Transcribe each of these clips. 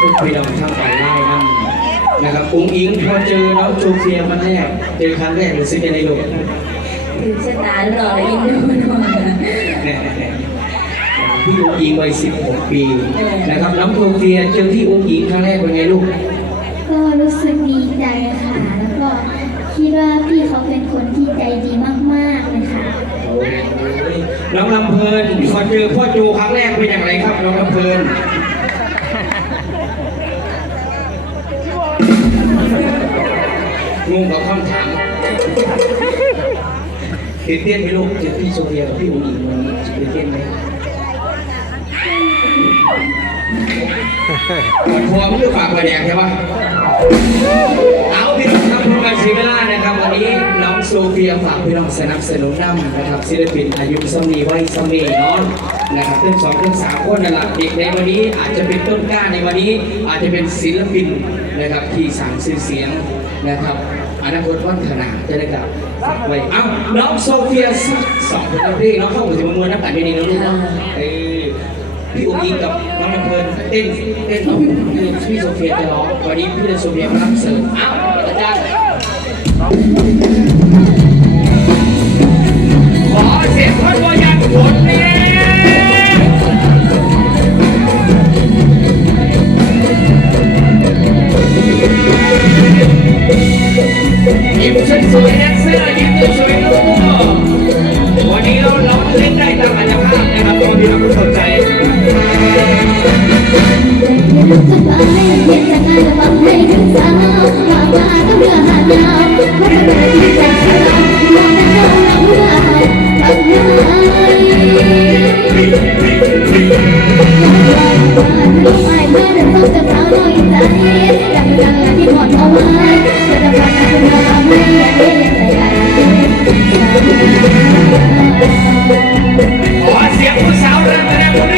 ทุกพี่น้องทางฝ่ายไล่นั่นนะครับอุ้งอิงพอเจอน้องโซเฟียวันแรกเจอครั้งแรกรู้สึกยังไงลูกถือชะตาหล่อและอินดูหน่อยพี่อุ้งอิงวัย16 ปีนะครับน้องโซเฟียเจอพี่อุ้งอิงครั้งแรกเป็นไงลูกก็รู้สึกดีใจค่ะแล้วก็คิดว่าพี่เขาเป็นคนที่ใจดีมากๆเลยค่ะน้องลำเพลินพอเจอพ่อโจครั้งแรกเป็นอย่างไรครับน้องลำเพลิน คำถามตื่นเต้นไหมลูกเจอพี่โซเฟียกับพี่อุ้งอิงวันนี้ตื่นเต้นไหมพอมันจะฝากประแดงใช่ปะเอาพี่น้องครับพบกันสีเวลานะครับ วันนี้น้องโซเฟียฝากพี่น้องสนับสนุนน้ำนะครับศิลปินอายุสมีไว้สมีเนาะนะครับเพิ่งสองเพิ่งสามคนนั่นแหละเด็กในวันนี้อาจจะเป็นต้นกล้าในวันนี้อาจจะเป็นศิลปินนะครับที่สั่งชื่อเสียงนะครับ อนาคตวันขางหนาจะได้กลับไว้เอ้าน้องโซเฟียสองคนนักเพลงน้องเข้าสู่มวลนักการเรียนนี่น้องลูกเนาะเออพี่อุ้งอิงกับน้องลำเพลินเต้นเต้นน้องพี่โซเฟียจะร้องวันนี้พี่โซเฟียมารับเสริมอ้าวอาจารย์ขอเสียงคนวายันผลเนี่ย ขอเสียงผู้สาวรัตนบุรีเนี่ย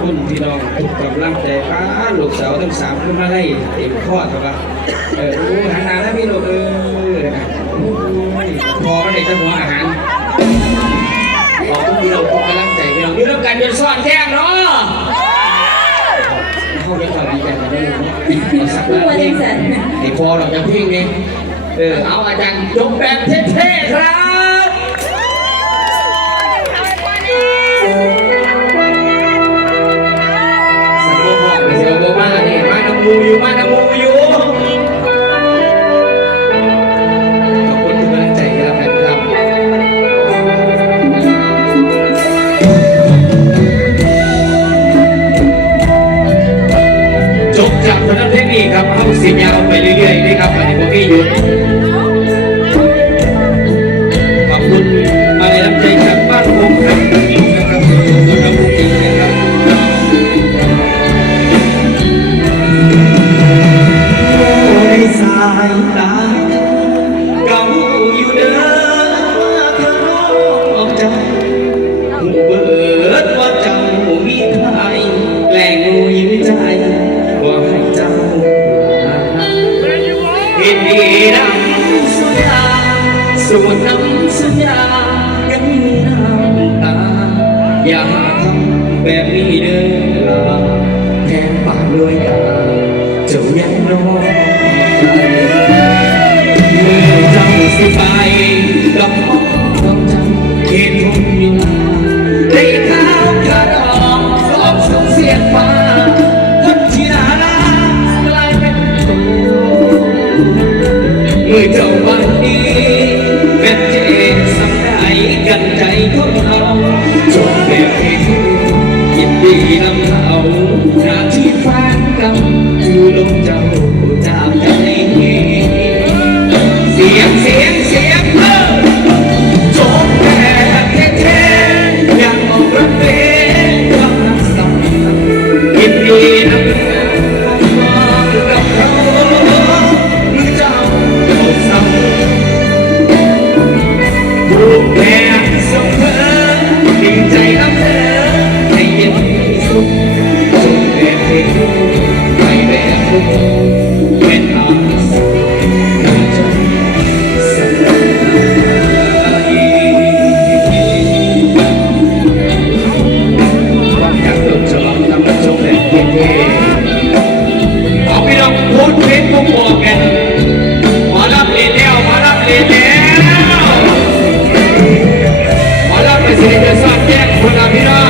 คุณพี่น้องเป็กำลังใจป้าลูกสาวทั้งสามคนมาให้เต็มข้อครับว่าเออรู้หันหน้าแล้วพี่น้องเออพอก็ได้ตั้งหัวอาหารขอทุกพี่น้องกำลังใจพี่น้องนี่ต้องการจนซ่อนแท่งเนาะเข้าได้ข่าวดีใจมาได้เลยสักวันนี้ไอ้พอเราจะพิ้งเองเออเอาอาจารย์จบแบบเท่ๆครับ ครับเข้าเสียงยาวไปเรื่อยๆนะครับอันนี้ผมมีอยู่ขอบคุณมาในน้ำใจจากบ้านผมครับนะครับขอบคุณครับจริงนะครับในสายตา dù một năm xưa nhà năm ta, nhà thăm về đi đơn là thêm bà nuôi cả chủ nhân nó người trong sư phai đọc mong không trăng khi thông như là lấy khao cả đó rõ sống diệt phai người chồng กันใจคนเอาจนเบบเห็นยินดีนำทาง Take a subject for the mirror.